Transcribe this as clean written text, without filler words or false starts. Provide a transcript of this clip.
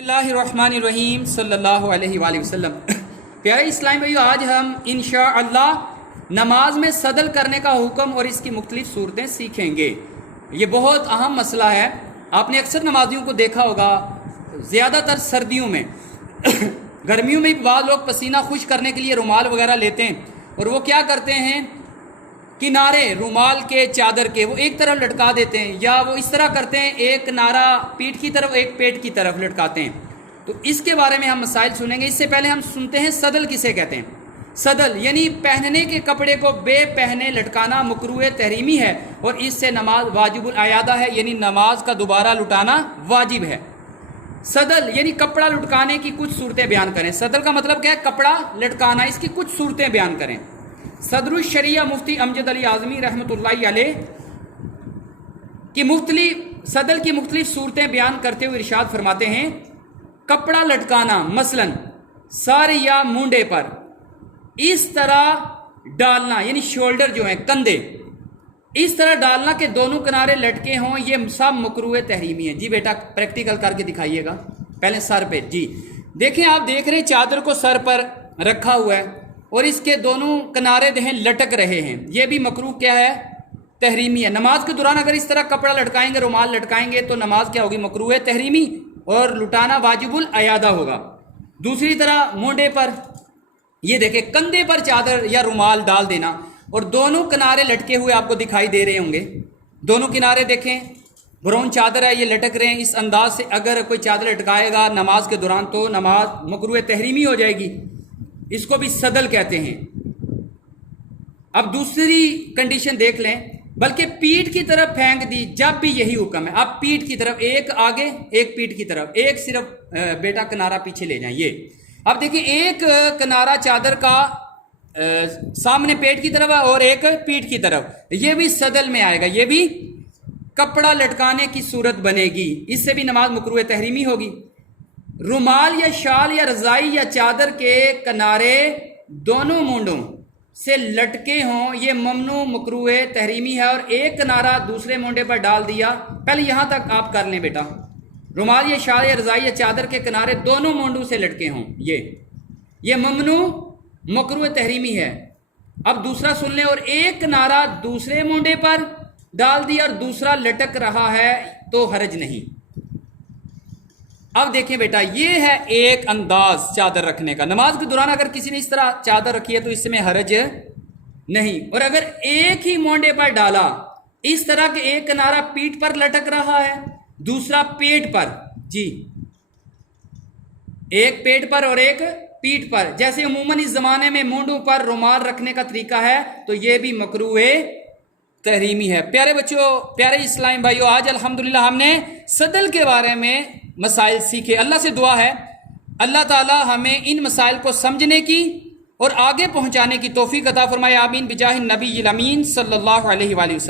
اللہ الرحمن الرحیم صلی اللہ علیہ وآلہ وسلم۔ پیارے اسلام بھائیو، آج ہم انشاءاللہ نماز میں صدل کرنے کا حکم اور اس کی مختلف صورتیں سیکھیں گے۔ یہ بہت اہم مسئلہ ہے۔ آپ نے اکثر نمازیوں کو دیکھا ہوگا، زیادہ تر سردیوں میں گرمیوں میں بعض لوگ پسینہ خشک کرنے کے لیے رومال وغیرہ لیتے ہیں، اور وہ کیا کرتے ہیں، کنارے رومال کے چادر کے وہ ایک طرف لٹکا دیتے ہیں، یا وہ اس طرح کرتے ہیں، ایک کنارہ پیٹھ کی طرف ایک پیٹ کی طرف لٹکاتے ہیں۔ تو اس کے بارے میں ہم مسائل سنیں گے۔ اس سے پہلے ہم سنتے ہیں صدل کسے کہتے ہیں۔ صدل یعنی پہننے کے کپڑے کو بے پہنے لٹکانا مکروہ تحریمی ہے، اور اس سے نماز واجب الاعادہ ہے، یعنی نماز کا دوبارہ لٹانا واجب ہے۔ صدل یعنی کپڑا لٹکانے کی کچھ صورتیں بیان کریں۔ صدل کا مطلب کیا ہے؟ کپڑا لٹکانا، اس کی کچھ صورتیں بیان کریں۔ صدر الشریعہ مفتی امجد علی اعظمی رحمۃ اللہ علیہ کی صدل کی مختلف صورتیں بیان کرتے ہوئے ارشاد فرماتے ہیں، کپڑا لٹکانا مثلا سر یا مونڈے پر اس طرح ڈالنا، یعنی شولڈر جو ہیں، کندھے اس طرح ڈالنا کہ دونوں کنارے لٹکے ہوں، یہ سب مکروہ تحریمی ہے۔ جی بیٹا پریکٹیکل کر کے دکھائیے گا، پہلے سر پہ۔ جی دیکھیں، آپ دیکھ رہے ہیں چادر کو سر پر رکھا ہوا ہے اور اس کے دونوں کنارے دہیں لٹک رہے ہیں، یہ بھی مکروہ کیا ہے؟ تحریمی ہے۔ نماز کے دوران اگر اس طرح کپڑا لٹکائیں گے، رومال لٹکائیں گے، تو نماز کیا ہوگی؟ مکروہ تحریمی، اور لٹانا واجب الاعادہ ہوگا۔ دوسری طرح مونڈے پر، یہ دیکھیں کندھے پر چادر یا رومال ڈال دینا، اور دونوں کنارے لٹکے ہوئے آپ کو دکھائی دے رہے ہوں گے۔ دونوں کنارے دیکھیں، برون چادر ہے، یہ لٹک رہے ہیں۔ اس انداز سے اگر کوئی چادر لٹکائے گا نماز کے دوران تو نماز مکروہ تحریمی ہو جائے گی، اس کو بھی صدل کہتے ہیں۔ اب دوسری کنڈیشن دیکھ لیں، بلکہ پیٹھ کی طرف پھینک دی، جب بھی یہی حکم ہے۔ اب پیٹھ کی طرف، ایک آگے ایک پیٹھ کی طرف، ایک صرف بیٹا کنارہ پیچھے لے جائیں۔ یہ اب دیکھیں، ایک کنارہ چادر کا سامنے پیٹ کی طرف ہے اور ایک پیٹھ کی طرف، یہ بھی صدل میں آئے گا، یہ بھی کپڑا لٹکانے کی صورت بنے گی، اس سے بھی نماز مکروہ تحریمی ہوگی۔ رومال یا شال یا رضائی یا چادر کے کنارے دونوں مونڈوں سے لٹکے ہوں، یہ ممنوع مکروہ تحریمی ہے، اور ایک کنارہ دوسرے مونڈے پر ڈال دیا۔ پہلے یہاں تک آپ کر لیں بیٹا، رومال یا شال یا رضائی یا چادر کے کنارے دونوں مونڈوں سے لٹکے ہوں، یہ ممنوع مکروہ تحریمی ہے۔ اب دوسرا سن لیں، اور ایک کنارہ دوسرے مونڈے پر ڈال دیا اور دوسرا لٹک رہا ہے تو حرج نہیں۔ اب دیکھیں بیٹا، یہ ہے ایک انداز چادر رکھنے کا۔ نماز کے دوران اگر کسی نے اس طرح چادر رکھی ہے تو اس میں حرج نہیں، اور اگر ایک ہی مونڈے پر ڈالا اس طرح کہ ایک کنارہ پیٹھ پر لٹک رہا ہے، دوسرا پیٹ پر، جی ایک پیٹ پر اور ایک پیٹھ پر، جیسے عموماً اس زمانے میں مونڈوں پر رومال رکھنے کا طریقہ ہے، تو یہ بھی مکروہ تحریمی ہے۔ پیارے بچوں، پیارے اسلام بھائیو، آج الحمدللہ ہم نے صدل کے بارے میں مسائل سیکھے۔ اللہ سے دعا ہے اللہ تعالی ہمیں ان مسائل کو سمجھنے کی اور آگے پہنچانے کی توفیق عطا فرمائے، آمین، بجاہ النبی الامین صلی اللہ علیہ وآلہ وسلم۔